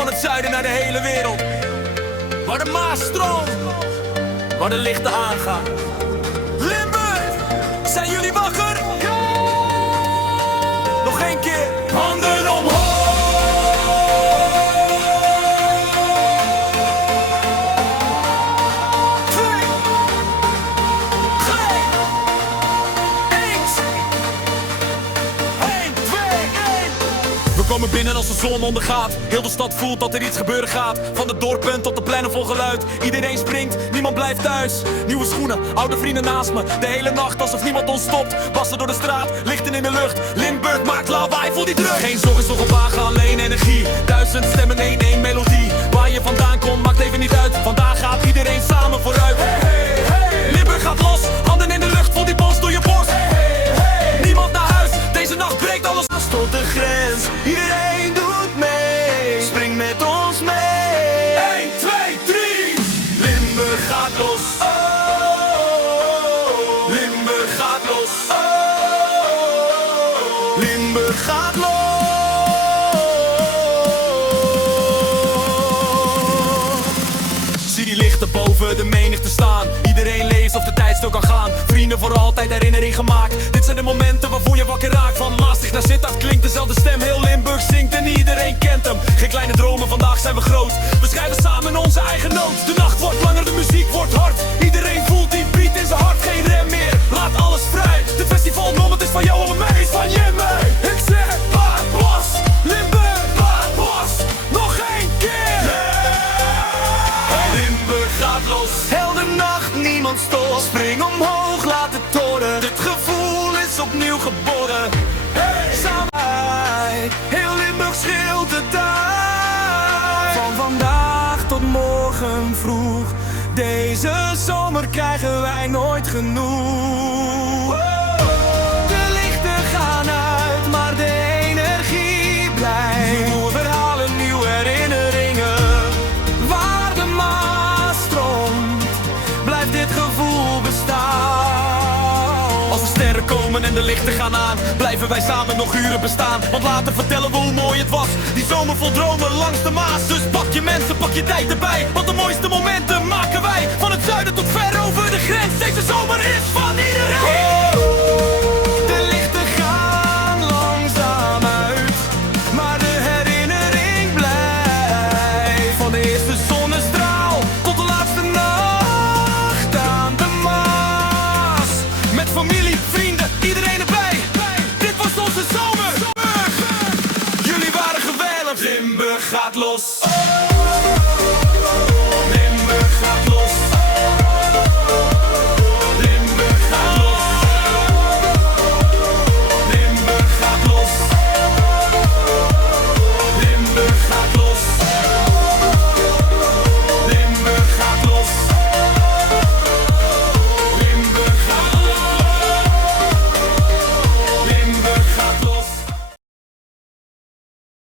van het zuiden naar de hele wereld. Waar de Maas stroomt, waar de lichten aangaan. Limburg, zijn jullie wakker? Nog één keer, handen omhoog. We komen binnen als de zon ondergaat. Heel de stad voelt dat er iets gebeuren gaat. Van de dorpen tot de pleinen vol geluid. Iedereen springt, niemand blijft thuis. Nieuwe schoenen, oude vrienden naast me. De hele nacht alsof niemand ons stopt. Bassen door de straat, lichten in de lucht. Limburg maakt lawaai, voel die druk. Geen zorgen, nog op wagen, alleen energie. 1000 stemmen, één melodie. Waar je vandaan komt, maakt even niet uit. Vandaag gaat iedereen samen vooruit. Hey, hey, hey. Limburg gaat los, handen in de lucht, voel die pols door je borst. Hey, hey, hey. Niemand naar huis, deze nacht breekt alles tot de grens. Iedereen doet mee, spring met ons mee. 1, 2, 3. Limburg gaat los. Oh, Limburg gaat los. Oh, Limburg gaat los. Zie die lichten boven de menigte staan. Iedereen leest of de tijd stil kan gaan. Vrienden voor altijd herinnering gemaakt. Dit zijn de momenten waarvoor je wakker raakt. Van Maastricht naar Sittard klinkt dezelfde stem. Heel Limburg zingt en iedereen kent hem. Geen kleine dromen, vandaag zijn we groot. We schrijven samen onze eigen noot. De nacht wordt langer, de muziek wordt hard. Iedereen voelt die beat in zijn hart. Geen rem meer, laat alles vrij. Dit festival nom, het is van jou en mij. Is van je en mij. Ik zeg, laat los. Limburg, laat los. Nog één keer. Yeah. Limburg gaat los. Helder nacht, niemand stopt. Spring omhoog, laat het horen. Dit gevoel is opnieuw geboren. Hey. Samen, heel Limburg schreeuwt het uit. Van vandaag tot morgen vroeg. Deze zomer krijgen wij nooit genoeg. De lichten gaan uit, maar de energie blijft. Nieuwe verhalen, nieuwe herinneringen. Waar de Maas stroomt, blijft dit gevoel bestaan. Als de sterren komen en de lichten gaan aan, blijven wij samen nog uren bestaan. Want later vertellen we hoe mooi het was. Die zomer vol dromen langs de Maas. Dus pak je mensen, pak je tijd erbij. Want de mooiste momenten maken wij. Van het zuiden tot ver over de grens. Deze zomer is van iedereen. De lichten gaan langzaam uit, maar de herinnering blijft. Van de eerste zonnestraal tot de laatste nacht aan de Maas. Met familie, vrienden, iedereen erbij. Dit was onze zomer. Jullie waren geweldig. Limburg gaat los. Limburg gaat los.